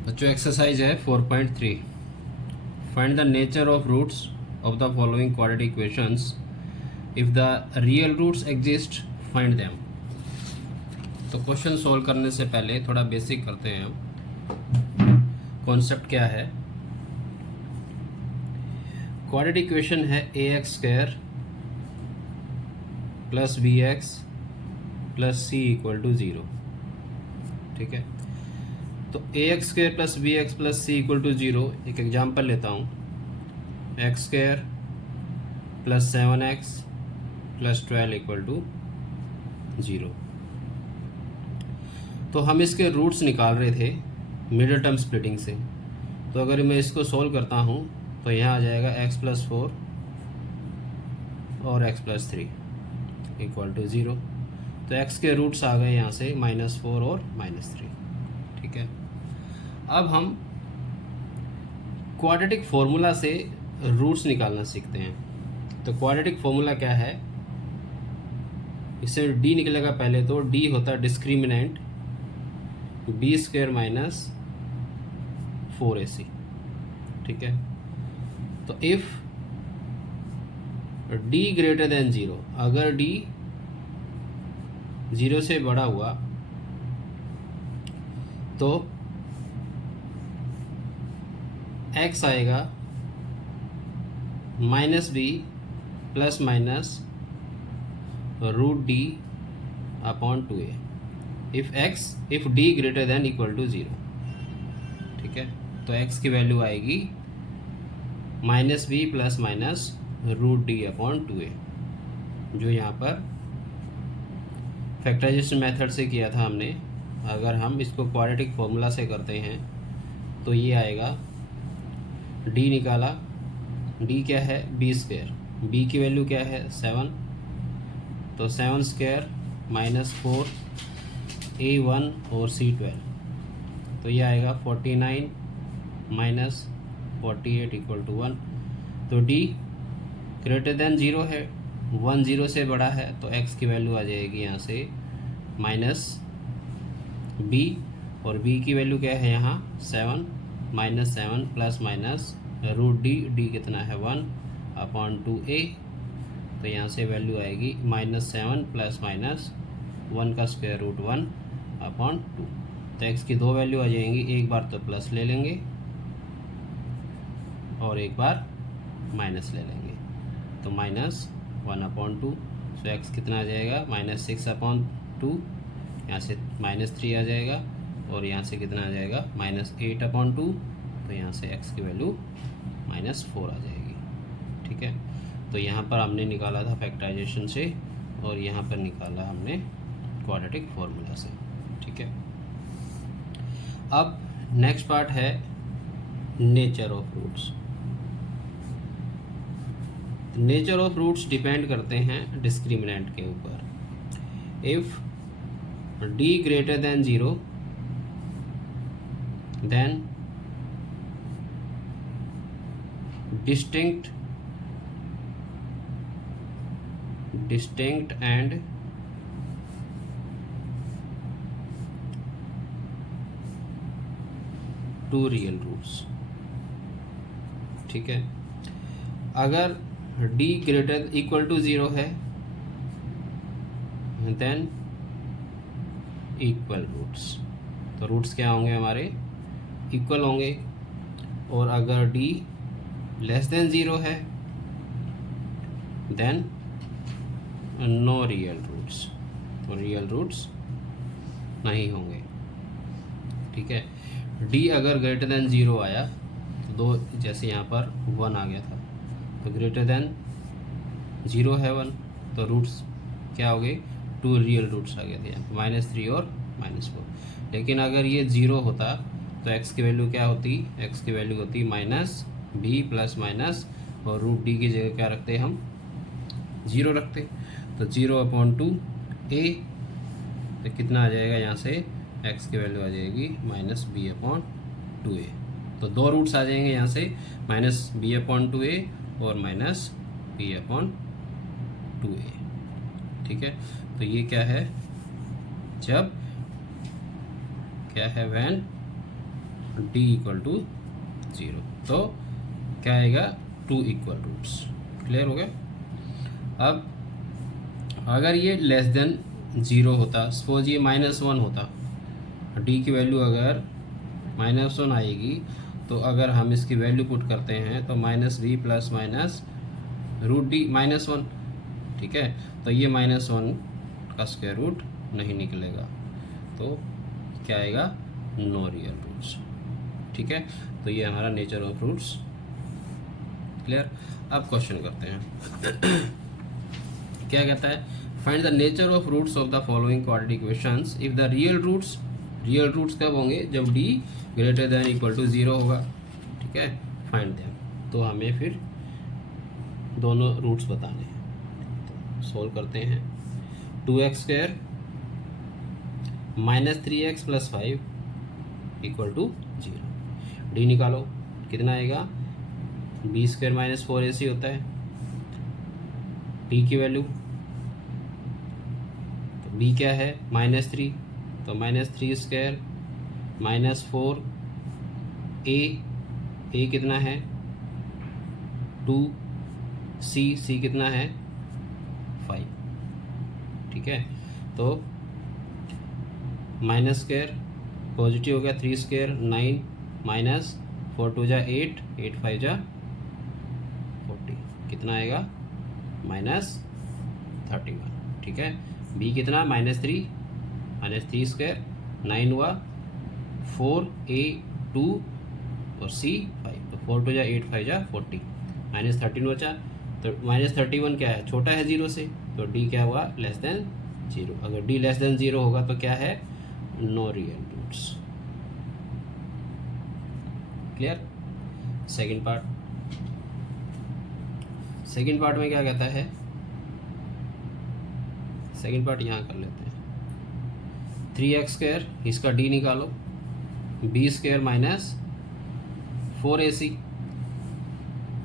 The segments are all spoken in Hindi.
बच्चों एक्सरसाइज है 4.3। Find the nature of roots of the following quadratic equations. If the real roots exist find them. तो क्वेश्चन सॉल्व करने से पहले थोड़ा बेसिक करते हैं हम। कॉन्सेप्ट क्या है? क्वाड्रेटिक इक्वेशन है ax² plus bx plus c equal to 0। ठीक है, तो ax² plus bx plus c equal to 0। एक एग्जाम्पल लेता हूँ, x² plus 7x plus 12 equal to 0। तो हम इसके रूट्स निकाल रहे थे मिडिल टर्म स्प्लिटिंग से। तो अगर मैं इसको सोल्व करता हूँ तो यहाँ आ जाएगा x प्लस 4 और x प्लस 3 इक्वल टू 0। तो x के रूट्स आ गए यहाँ से -4 और -3। ठीक है, अब हम क्वाड्रेटिक फॉर्मूला से रूट्स निकालना सीखते हैं। तो क्वाड्रेटिक फॉर्मूला क्या है? इससे d निकलेगा पहले। तो d होता है डिस्क्रिमिनेंट b² माइनस 4ac। ठीक है, तो इफ d ग्रेटर देन 0, अगर d 0 से बड़ा हुआ तो x आएगा -b plus minus √d upon 2a if d greater than equal to 0। ठीक है, तो x की वैल्यू आएगी -b plus minus √d upon 2a, जो यहाँ पर फैक्टराइजेशन मेथड से किया था हमने। अगर हम इसको क्वाड्रेटिक फॉर्मूला से करते हैं तो ये आएगा, d निकाला, d क्या है b², b की वैल्यू क्या है 7, तो 7² माइनस 4 a1 और c12, तो ये आएगा 49 माइनस 48 इक्वल टू 1। तो d ग्रेटर देन 0 है, 1 0 से बड़ा है, तो x की वैल्यू आ जाएगी यहाँ से -b, और b की वैल्यू क्या है यहाँ 7, -7 प्लस माइनस √d, कितना है 1 अपॉन 2a। तो यहाँ से वैल्यू आएगी -7 प्लस माइनस 1 का स्क्वायर रूट 1 अपॉन 2। तो x की दो वैल्यू आ जाएंगी, एक बार तो प्लस ले लेंगे और एक बार माइनस ले लेंगे, तो -1 अपॉन 2। सो x कितना आ जाएगा -6 अपॉन 2, यहाँ से -3 आ जाएगा, और यहाँ से कितना आ जाएगा -8 अपॉन 2। तो यहाँ से x की वैल्यू -4 आ जाएगी। ठीक है, तो यहाँ पर हमने निकाला था फैक्टराइजेशन से, और यहाँ पर निकाला हमने क्वाड्रेटिक फॉर्मूला से। ठीक है, अब नेक्स्ट पार्ट है nature of roots. Nature of roots depend करते हैं डिस्क्रिमिनेंट के ऊपर। If d greater than 0 then distinct and two real roots। ठीक है, अगर d ग्रेटर इक्वल टू 0 है देन इक्वल रूट्स। तो रूट्स क्या होंगे हमारे? इक्वल होंगे। और अगर d लेस देन 0 है देन नो रियल रूट्स, तो रियल रूट्स नहीं होंगे। ठीक है, d अगर ग्रेटर देन 0 आया तो दो, जैसे यहाँ पर 1 आ गया था, तो ग्रेटर देन 0 है 1, तो रूट्स क्या हो गए? 2 रियल रूट्स आ गए थे यहाँ पर, -3 और -4। लेकिन अगर ये 0 होता तो x की वैल्यू क्या होती? x की वैल्यू होती -b प्लस माइनस, और √d की जगह क्या रखते हम? 0 रखते। तो 0 अपॉन 2a, तो कितना आ जाएगा यहाँ से? x की वैल्यू आ जाएगी -b अपॉन 2a। तो दो रूट्स आ जाएंगे यहाँ से, -b अपॉन 2a और -b अपॉन 2a। ठीक है, तो ये क्या है? जब क्या है? When D equal to 0। तो क्या आएगा, 2 इक्वल रूट्स। क्लियर हो गया। अब अगर ये लेस देन 0 होता, सपोज ये -1 होता, डी की वैल्यू अगर -1 आएगी, तो अगर हम इसकी वैल्यू पुट करते हैं तो -b plus minus root D -1, ठीक है। तो ये -1 का स्क्वायर रूट नहीं निकलेगा, तो क्या आएगा, नो रियल रूट्स। ठीक है, तो ये हमारा नेचर ऑफ रूट्स। क्लियर। अब क्वेश्चन करते हैं। क्या कहता है, find the nature of roots of the following quadratic equations if the real roots कब होंगे, जब D greater than equal to 0 होगा। ठीक है, फाइंड देम। तो हमें फिर दोनों रूट्स बताने हैं, तो सोल्व करते हैं। 2x² -3x + 5 equal to 0। D निकालो, कितना आएगा, b² - 4ac होता है। डी की वैल्यू, तो b क्या है, -3, तो -3² -4 a कितना है 2, c कितना है 5। ठीक है, तो -² पॉजिटिव हो गया, 3² 9 -4 2 = 8 8 5 = 40, कितना आएगा, -31। ठीक है, b कितना, -3 -3² 9 हुआ, 4 a 2 और c 5, तो 4 2 = 8 5 = 40, -13 बचा। तो -31 क्या है, छोटा है 0 से, तो d क्या हुआ, लेस देन 0। अगर d लेस देन 0 होगा तो क्या है, no real roots. Clear. Second part में क्या कहता है, सेकंड पार्ट यहाँ कर लेते हैं। 3x², इसका d निकालो, b² - 4ac,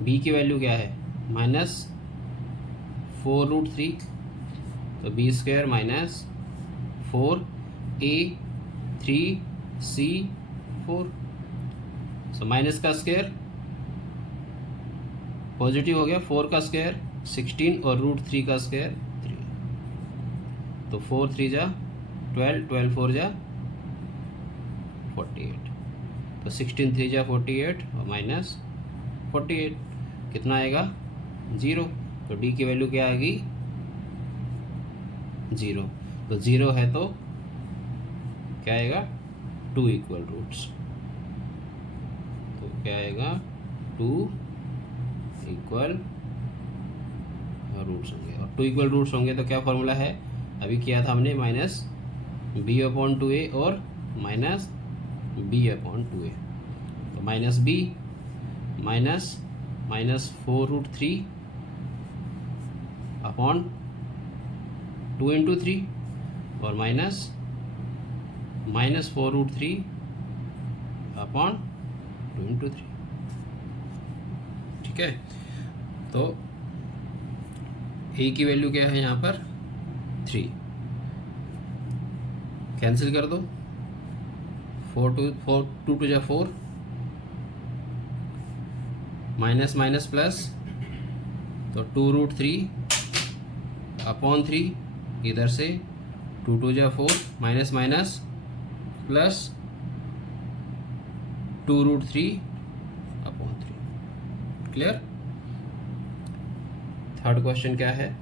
b की वैल्यू क्या है, -4√3, तो b² - 4a 3c 4, so minus का स्क्वायर पॉजिटिव हो गया, 4 का स्क्वायर 16 और √3 का स्क्वायर 3, तो 4 3 = 12 12 4 = 48, तो 16 3 = 48 और -48, कितना आएगा, 0। तो d की वैल्यू क्या आएगी, 0। तो 0 है तो क्या आएगा, 2 इक्वल रूट्स। तो क्या आएगा, 2 इक्वल रूट्स होंगे, और 2 इक्वल रूट्स होंगे तो क्या फॉर्मूला है, अभी किया था हमने, -b/2a और -b/2a, तो -b -4√3 अपॉन 2 × 3 और -4√3 अपॉन 2 × 3। ठीक है, तो a की वैल्यू क्या है यहाँ पर, 3, कैंसिल कर दो, 4 2 = 4, माइनस माइनस प्लस, तो 2√3 अपॉन 3, इधर से 2 2 = 4, minus minus plus 2√3 upon 3। Clear. Third question क्या है,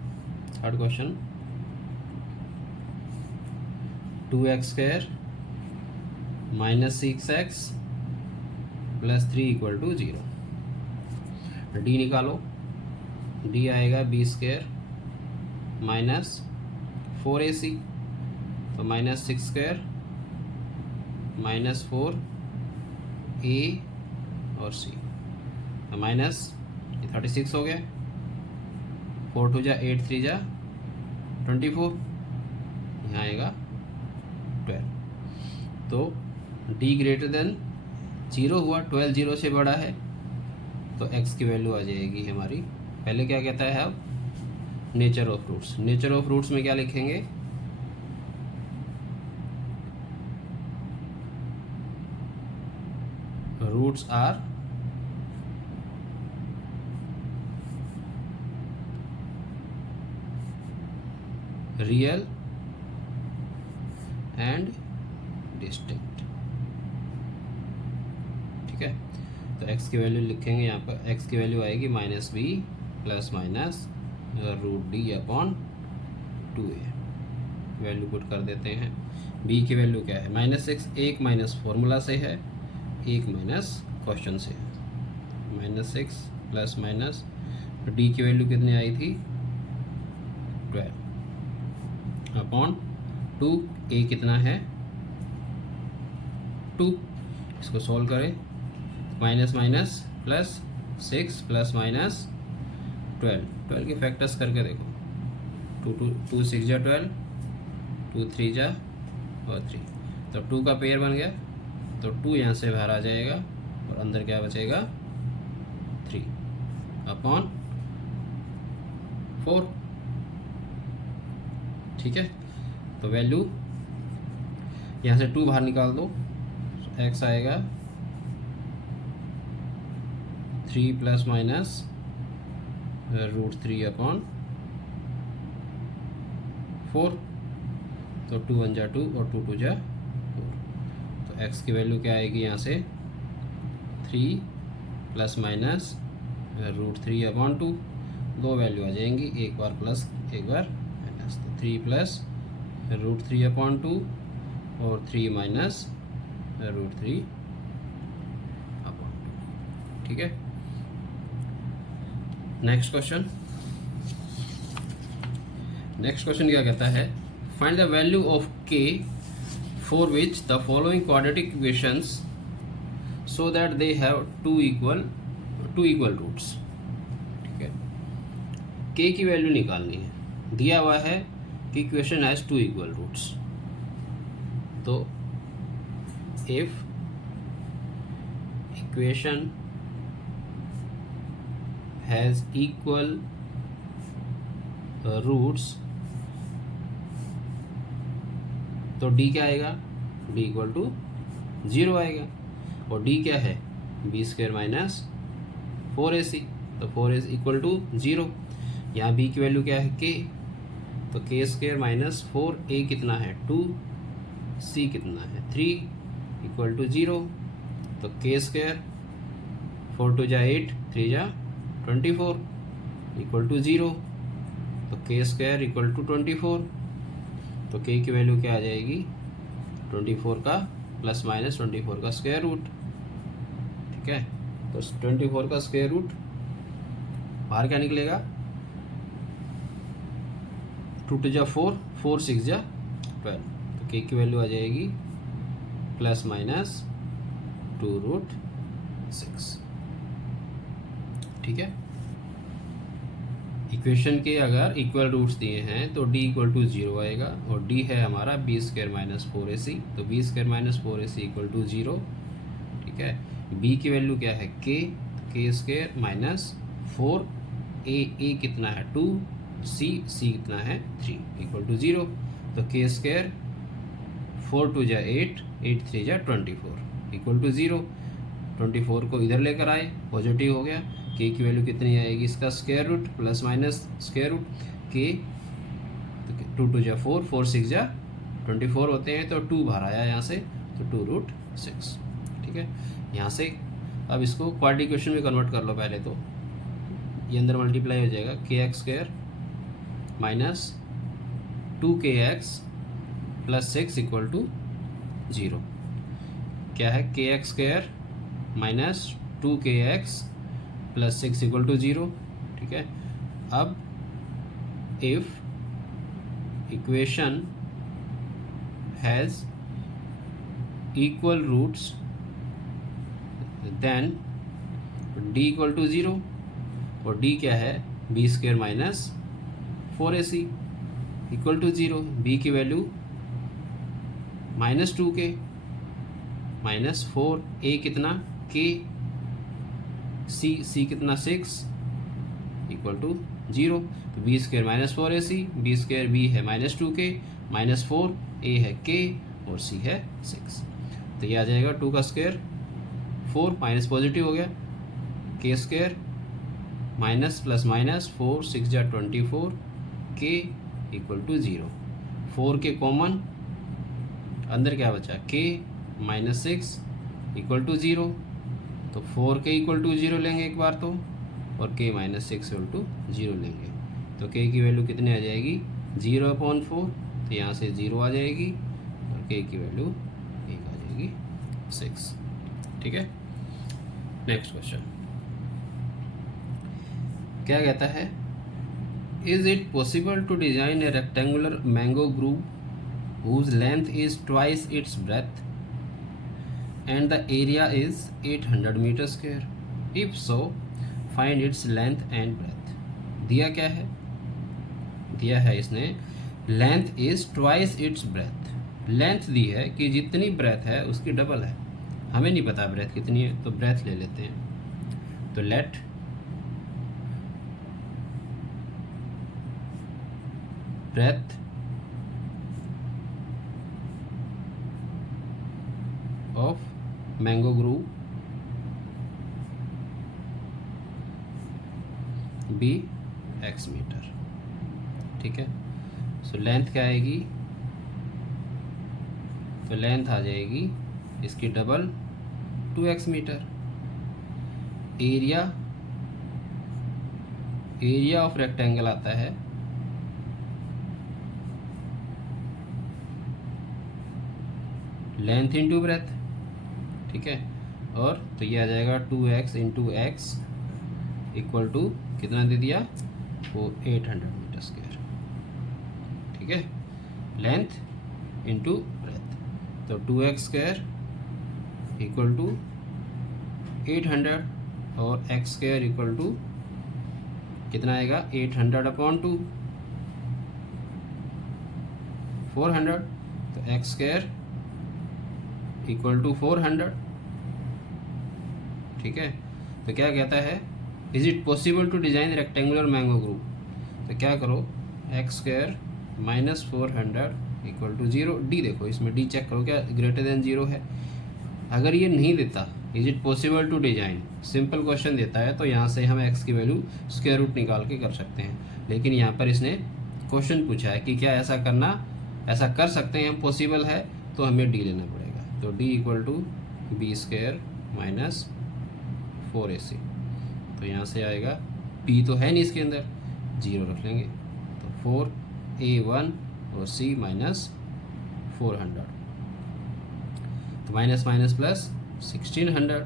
third question 2x² -6x + 3 = 0। D निकालो, डी आएगा b² - 4ac, तो -6² -4a और c, तो माइनस 36 हो गया, 4 2 = 8 3 = 24, यहाँ आएगा 12। तो d ग्रेटर देन 0 हुआ, 12 0 से बड़ा है, तो x की वैल्यू आ जाएगी हमारी। पहले क्या कहता है, अब nature of roots. Nature of roots में क्या लिखेंगे, roots are real and distinct. ठीक है, तो x की वैल्यू लिखेंगे यहाँ पर, x की वैल्यू आएगी -b plus minus √d/2a। Value put कर देते हैं। b की वैल्यू क्या है, -6, एक माइनस फॉर्मूला से है, एक माइनस क्वेश्चन से है। -6 प्लस माइनस d की वैल्यू कितनी आई थी 12/2, a कितना है 2। इसको सॉल्व करें, minus minus plus 6 plus minus 12 के फैक्टर्स करके देखो, 2 6 जा 12, 2 3 जा और 3, तो 2 का पेयर बन गया, तो 2 यहाँ से बाहर आ जाएगा और अंदर क्या बचेगा 3/4। ठीक है, तो वैल्यू यहाँ से 2 बाहर निकाल दो, x आएगा 3 प्लस माइनस √3/4, तो 2 1 जा 2 और 2 2 जा 4, तो x की वैल्यू क्या आएगी यहाँ से 3 प्लस माइनस √3/2, दो वैल्यू आ जाएंगी, एक बार प्लस एक बार माइनस, तो 3 प्लस √3/2 और 3 माइनस √3/2। ठीक है, नेक्स्ट क्वेश्चन क्या कहता है, find the value of k for which the following quadratic equations so that they have two equal roots. ठीक है, k की वैल्यू निकालनी है, दिया हुआ है कि इक्वेशन हैज 2 इक्वल रूट्स, तो if equation has equal roots, तो d क्या आएगा, d = 0 आएगा, और d क्या है b² माइनस 4ac, तो 4ac = 0। यहाँ b की वैल्यू क्या है k, तो k² माइनस 4a कितना है 2, c कितना है 3 = 0, तो k², 4 2 जा 8, 3 जा 24 = 0, तो k² = 24, तो k की वैल्यू क्या आ जाएगी 24 का प्लस माइनस 24 का स्क्वायर रूट। ठीक है, तो 24 का स्क्वायर रूट बाहर क्या निकलेगा, 2 2 जा 4, 4 6 जा 12, तो k की वैल्यू आ जाएगी प्लस माइनस 2√6। ठीक है, इक्वेशन के अगर इक्वल रूट्स दिए हैं तो d = 0 आएगा, और d है हमारा b² माइनस 4ac, तो b² माइनस 4ac = 0। ठीक है, b की वैल्यू क्या है k, k² माइनस 4a कितना है 2, c कितना है 3 = 0, तो k², 4 2 जा 8, 8 3 जा 24 = 0, 24 को इधर लेकर आए, पॉजिटिव हो गया, k की वैल्यू कितनी आएगी, इसका square root plus minus square root k, 2 2 जा 4, 4 6 जा 24 होते हैं, तो 2 बाहर आया यहाँ से, तो 2√6। ठीक है, यहाँ से अब इसको क्वाड्रेटिक इक्वेशन में कन्वर्ट कर लो पहले, तो ये अंदर मल्टीप्लाई हो जाएगा, kx² माइनस 2kx प्लस 6 = 0। क्या है, kx² माइनस 2kx प्लस 6 = 0। ठीक है, अब if equation has equal roots then d = 0, और d क्या है b² माइनस 4ac = 0, b की वैल्यू -2k माइनस 4a कितना k, c कितना 6 = 0, तो b² माइनस 4ac, b² है -2k माइनस 4a है k और c है 6, तो ये आ जाएगा 2 का स्क्वायर 4 माइनस पॉजिटिव हो गया, के स्क्वायर माइनस प्लस माइनस 4 6 जा 24, के इक्वल टू 0। 4 के कॉमन, अंदर क्या बचा, के माइनस 6 इक्वल टू 0। तो 4 के इक्वल टू 0 लेंगे एक बार तो, और के माइनस 6 इक्वल टू 0 लेंगे तो के की वैल्यू कितने आ जाएगी, 0/4। तो यहाँ से 0 आ जाएगी और के की वैल्यू 1 आ जाएगी 6। ठीक है, नेक्स्ट क्वेश्चन क्या कहता है, is it possible to design a rectangular mango grove whose length is twice its breadth and the area is 800 meter square, if so find its length and breadth। दिया क्या है, दिया है इसने length is twice its breadth, length दी है कि जितनी ब्रेथ है उसकी डबल है, हमें नहीं पता ब्रेथ कितनी है तो ब्रेथ ले लेते हैं। तो let breadth of mango grove be x metre. ठीक है, सो लेंथ क्या आएगी, तो लेंथ आ जाएगी इसकी double 2x metre. Area, area of rectangle आता है लेंथ इंटू ब्रेथ। ठीक है, और तो ये आ जाएगा 2x into x equal to कितना दे दिया, वो 800 मीटर स्क्वायर। ठीक है, लेंथ इंटू ब्रेथ, तो 2x स्क्वायर इक्वल टू 800 और x स्क्वायर इक्वल टू कितना आएगा, 800/2 400। तो x स्क्वायर इक्वल टू 400। ठीक है, तो क्या कहता है, is it possible to design rectangular mango grove. तो क्या करो, x square minus 400 equal to 0। D देखो, इसमें डी चेक करो क्या ग्रेटर देन 0 है। अगर ये नहीं देता is it possible to design, simple question देता है तो यहाँ से हम एक्स की वैल्यू स्क्वायर रूट निकाल के कर सकते हैं, लेकिन यहाँ पर इसने क्वेश्चन पूछा है कि क्या ऐसा करना, ऐसा कर सकते हैं हम, पॉसिबल है तो हमें डी लेना पड़ेगा। तो D equal to B square minus 4ac। तो यहाँ से आएगा p तो है नहीं इसके अंदर, 0 रख लेंगे तो 4a1 और c माइनस 400। तो माइनस माइनस प्लस 1600।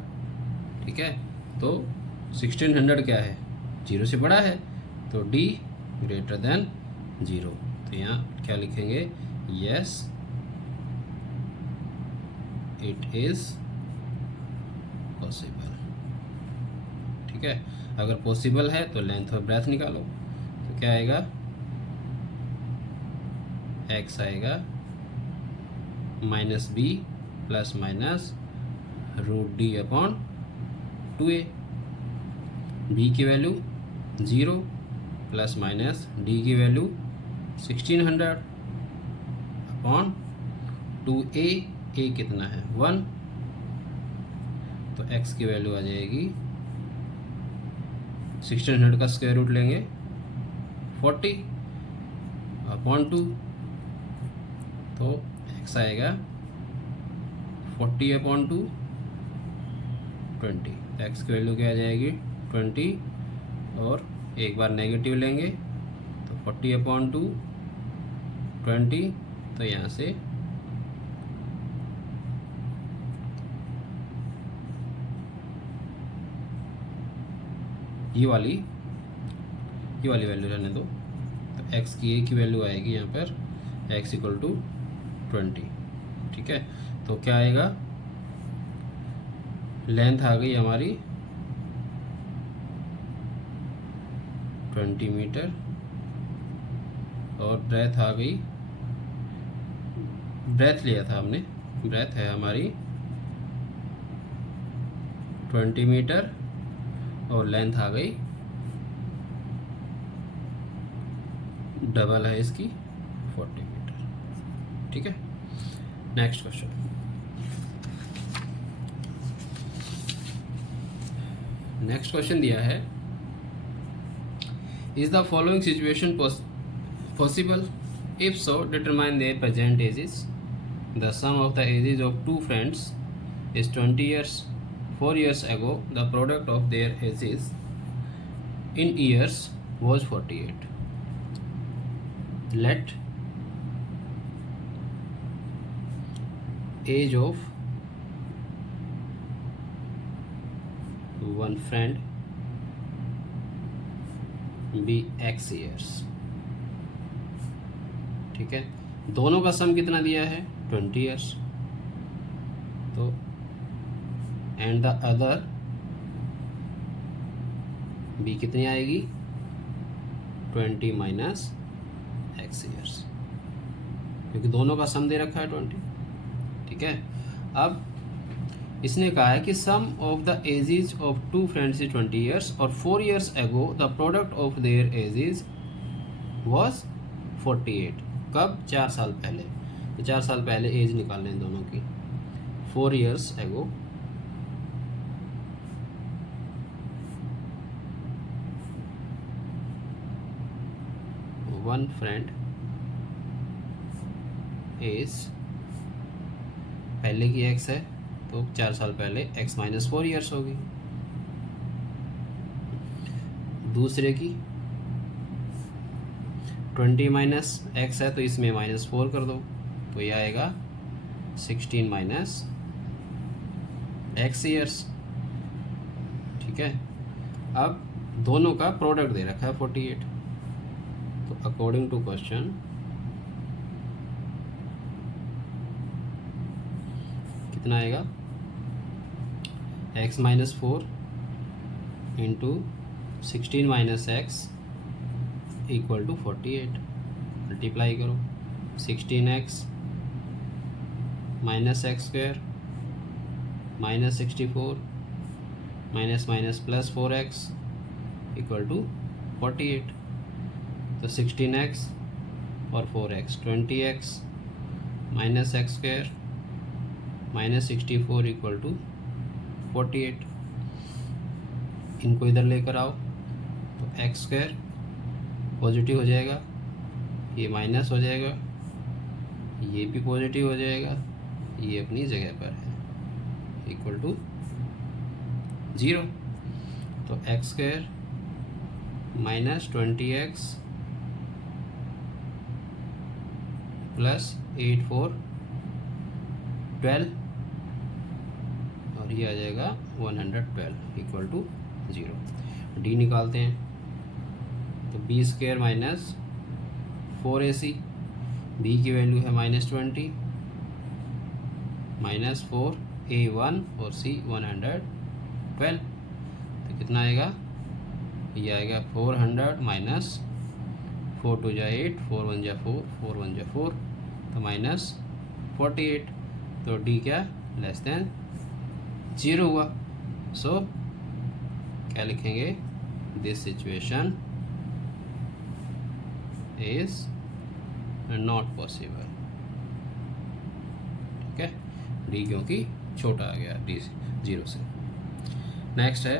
ठीक है, तो 1600 क्या है, 0 से बड़ा है, तो d ग्रेटर देन 0। तो यहाँ क्या लिखेंगे, यस इट इज पॉसिबल। ठीक है, अगर पॉसिबल है तो लेंथ और ब्रेथ निकालो। तो क्या आएगा, x आएगा minus B plus minus √d/2a। b की वैल्यू 0 प्लस माइनस d की वैल्यू 1600/2a। a कितना है, 1। तो x की वैल्यू आ जाएगी 1600 का स्क्वायर रूट लेंगे 40/2। तो x आएगा 40/2 20। x की वैल्यू क्या आ जाएगी 20, और एक बार नेगेटिव लेंगे तो 40/2 20। तो यहाँ से ये वाली वैल्यू रहने दो। तो x की a की वैल्यू आएगी यहाँ पर x इक्वल टू 20। ठीक है, तो क्या आएगा, लेंथ आ गई हमारी 20 मीटर और ब्रेथ आ गई, ब्रेथ लिया था हमने, ब्रेथ है हमारी 20 मीटर और लेंथ आ गई डबल है इसकी 40 मीटर। ठीक है, नेक्स्ट क्वेश्चन नेक्स्ट क्वेश्चन दिया है, is the following situation possible, if so determine their present ages. The sum of the ages of two friends is 20 years. 4 years ago, the product of their ages in years was 48. Let age of one friend be x years. ठीक है, दोनों का सम कितना दिया है 20 years, तो एंड द अदर बी कितनी आएगी 20 माइनस एक्स ईयर्स, क्योंकि दोनों का सम दे रखा है 20। ठीक है, अब इसने कहा है कि sum of the ages of two friends is 20 years और 4 years ago the product of their ages was 48। कब? 4 साल पहले। तो 4 साल पहले एज निकाल लें दोनों की। 4 ईयर्स एगो वन फ्रेंड एज, पहले की x है तो 4 साल पहले x माइनस 4 ईयर्स होगी। दूसरे की 20 माइनस x है तो इसमें -4 कर दो, तो ये आएगा 16 माइनस x ईयर्स। ठीक है, अब दोनों का प्रोडक्ट दे रखा है 48, तो अकॉर्डिंग टू क्वेश्चन कितना आएगा x minus 4 into 16 minus x equal to 48। Multiply करो, 16x minus x square minus 64 minus minus plus 4x equal to 48। तो 16x और 4x 20x minus x square minus 64 equal to 48। इनको इधर लेकर आओ तो एक्स स्क्वायर पॉजिटिव हो जाएगा, ये माइनस हो जाएगा, ये भी पॉजिटिव हो जाएगा, ये अपनी जगह पर है, इक्वल टू 0। तो x square minus 20x plus 8 4 12 और ये आ जाएगा 112 इक्वल टू 0। डी निकालते हैं तो B square minus 4ac, B की वैल्यू है -20 माइनस 4a1 और c 112, तो कितना आएगा? ये आएगा 400 माइनस 4 2 जा 8, 4 1 जा 4, 4 1 जा 4, तो माइनस 48। तो डी क्या? लेस देन 0 हुआ। सो क्या लिखेंगे? This situation is not possible. ठीक है, डी क्योंकि छोटा आ गया डी 0 से। नेक्स्ट है,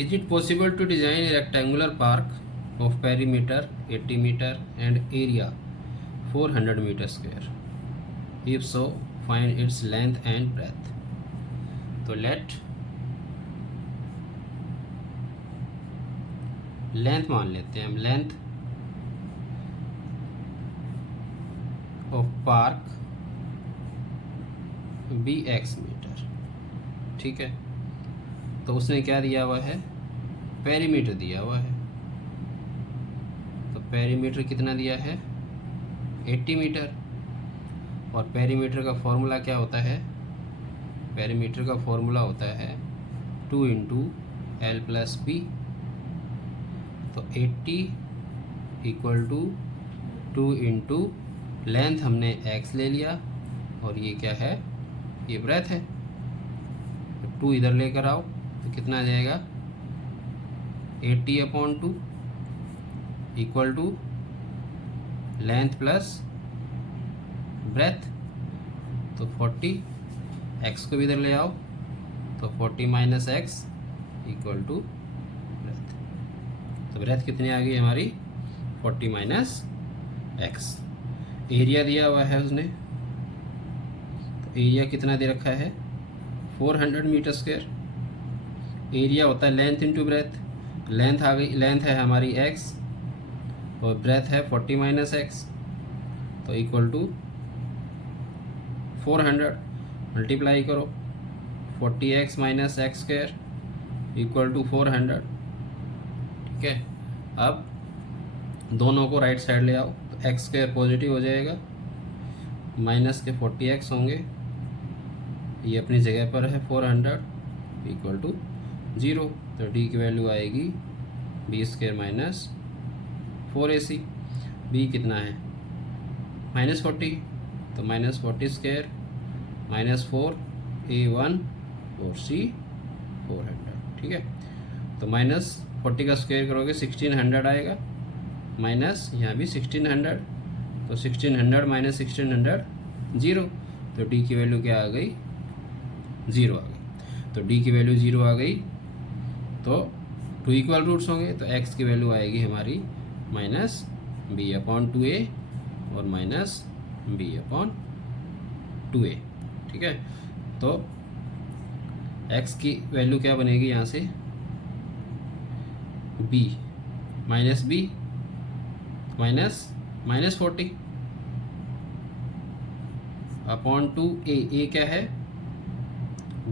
is it possible to design a rectangular park of perimeter 80 metre and area 400 metre square? If so find its length and breadth. तो लेट लेंथ मान लेते हैं हम, length of park bx metre. ठीक है, तो उसने क्या दिया हुआ है? पेरीमीटर दिया हुआ है। तो पेरीमीटर कितना दिया है? 80 मीटर। और पेरीमीटर का फॉर्मूला क्या होता है? पेरीमीटर का फॉर्मूला होता है 2 इंटू एल प्लस बी। तो 80 इक्वल टू 2 इंटू लेंथ हमने x ले लिया और ये क्या है? ये ब्रेथ है। तो 2 इधर लेकर आओ तो कितना आ जाएगा? 80/2 equal to length plus breadth, तो 40। x को भी इधर ले आओ तो 40 minus x equal to breadth. तो ब्रेथ कितनी आ गई हमारी 40 माइनस एक्स। एरिया दिया हुआ है उसने, तो एरिया कितना दे रखा है 400 मीटर स्क्वायर। एरिया होता है लेंथ इंटू ब्रेथ। लेंथ आ गई, लेंथ है हमारी एक्स और ब्रेथ है 40 माइनस एक्स, तो इक्वल टू 400 मल्टीप्लाई करो 40x minus x square equal to 400। ठीक है, अब दोनों को राइट साइड ले आओ तो एक्स स्क्वायर पॉजिटिव हो जाएगा, माइनस के 40x होंगे, ये अपनी जगह पर है 400 इक्वल टू 0। तो डी की वैल्यू आएगी B square minus 4ac। B कितना है -40, तो -40 स्क्वायर माइनस 4a1 और c 400। ठीक है, तो -40 का स्क्वायर करोगे 1600 आएगा, माइनस यहाँ भी 1600, तो 1600 माइनस 1600 0। तो डी की वैल्यू क्या आ गई 0 आ गई। तो डी की वैल्यू 0 आ गई, तो 2 इक्वल रूट्स होंगे, तो x की वैल्यू आएगी हमारी माइनस b/2a और माइनस b/2a। ठीक है, तो x की वैल्यू क्या बनेगी यहाँ से b minus b minus 40 upon 2a। a क्या है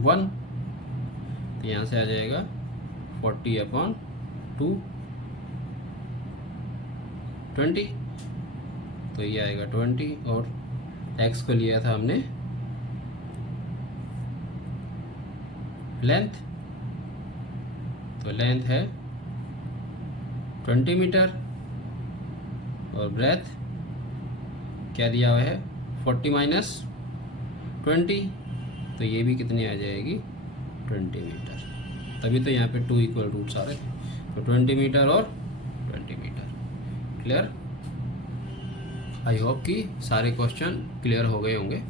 1, तो यहाँ से आ जाएगा 40/2 20, तो ये आएगा 20। और x को लिया था हमने लेंथ, तो लेंथ है 20 मीटर और ब्रेथ क्या दिया हुआ है 40 माइनस 20, तो ये भी कितनी आ जाएगी 20 मीटर। तभी तो यहाँ पे 2 इक्वल रूट्स आ रहे थे, तो 20 मीटर और 20 मीटर। क्लियर? आई होप कि सारे क्वेश्चन क्लियर हो गए होंगे।